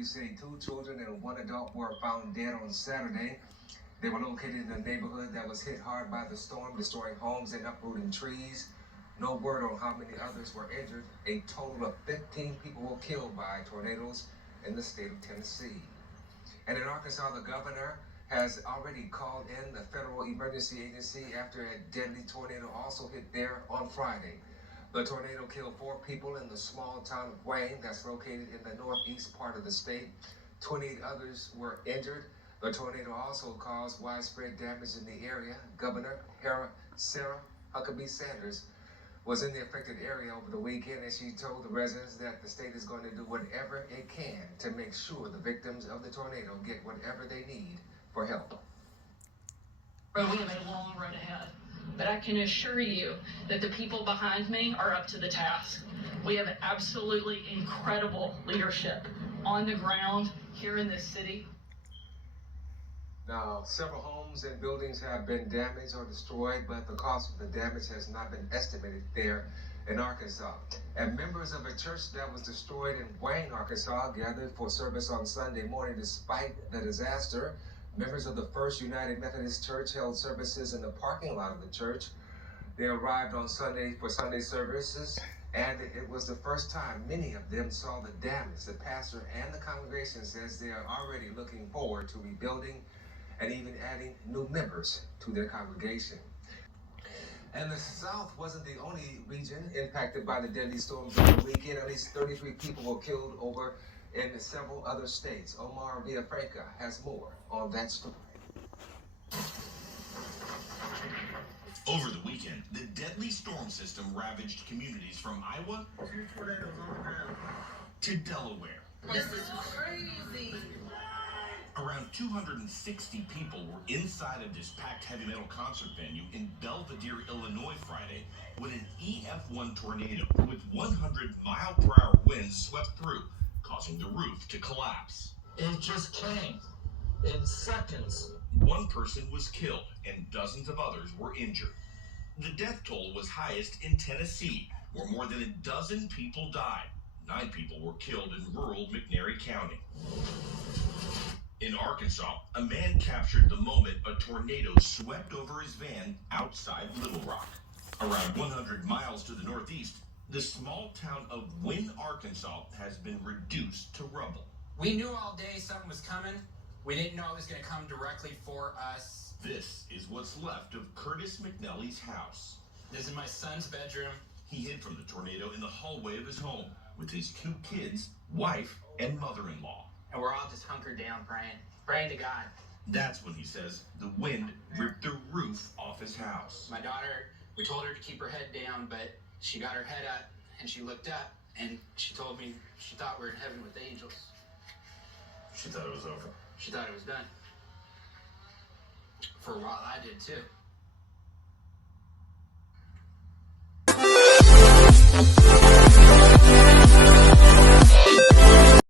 Authorities say 2 children and 1 adult were found dead on Saturday. They were located in a neighborhood that was hit hard by the storm, destroying homes and uprooting trees. No word on how many others were injured. A total of 15 people were killed by tornadoes in the state of Tennessee. And in Arkansas, the governor has already called in the Federal Emergency Agency after a deadly tornado also hit there on Friday. The tornado killed 4 people in the small town of Wayne that's located in the northeast part of the state. 28 others were injured. The tornado also caused widespread damage in the area. Governor Sarah Huckabee Sanders was in the affected area over the weekend, and she told the residents that the state is going to do whatever it can to make sure the victims of the tornado get whatever they need for help. We have a long road ahead, but I can assure you that the people behind me are up to the task. We have absolutely incredible leadership on the ground here in this city. Now, several homes and buildings have been damaged or destroyed, but the cost of the damage has not been estimated there in Arkansas. And members of a church that was destroyed in Wayne, Arkansas, gathered for service on Sunday morning despite the disaster. Members of the First United Methodist Church held services in the parking lot of the church. They arrived on Sunday for Sunday services, and it was the first time many of them saw the damage. The pastor and the congregation says they are already looking forward to rebuilding and even adding new members to their congregation. And the South wasn't the only region impacted by the deadly storms over the weekend. At least 33 people were killed over in several other states. Omar Villafranca has more on that story. Over the weekend, the deadly storm system ravaged communities from Iowa 2 tornadoes on the ground to Delaware. This is crazy. Around 260 people were inside of this packed heavy metal concert venue in Belvidere, Illinois Friday when an EF1 tornado with 100-mile-per-hour winds swept through, causing the roof to collapse. It just came in seconds. 1 person was killed and dozens of others were injured. The death toll was highest in Tennessee, where more than a dozen people died. 9 people were killed in rural McNairy County. In Arkansas, a man captured the moment a tornado swept over his van outside Little Rock. Around 100 miles to the northeast, the small town of Wynne, Arkansas has been reduced to rubble. We knew all day something was coming. We didn't know it was going to come directly for us. This is what's left of Curtis McNelly's house. This is my son's bedroom. He hid from the tornado in the hallway of his home with his 2 kids, wife, and mother-in-law. And we're all just hunkered down praying to God. That's when he says the wind ripped the roof off his house. My daughter, we told her to keep her head down, but she got her head up and she looked up and she told me she thought we were in heaven with angels. She thought it was over. She thought it was done. For a while I did too.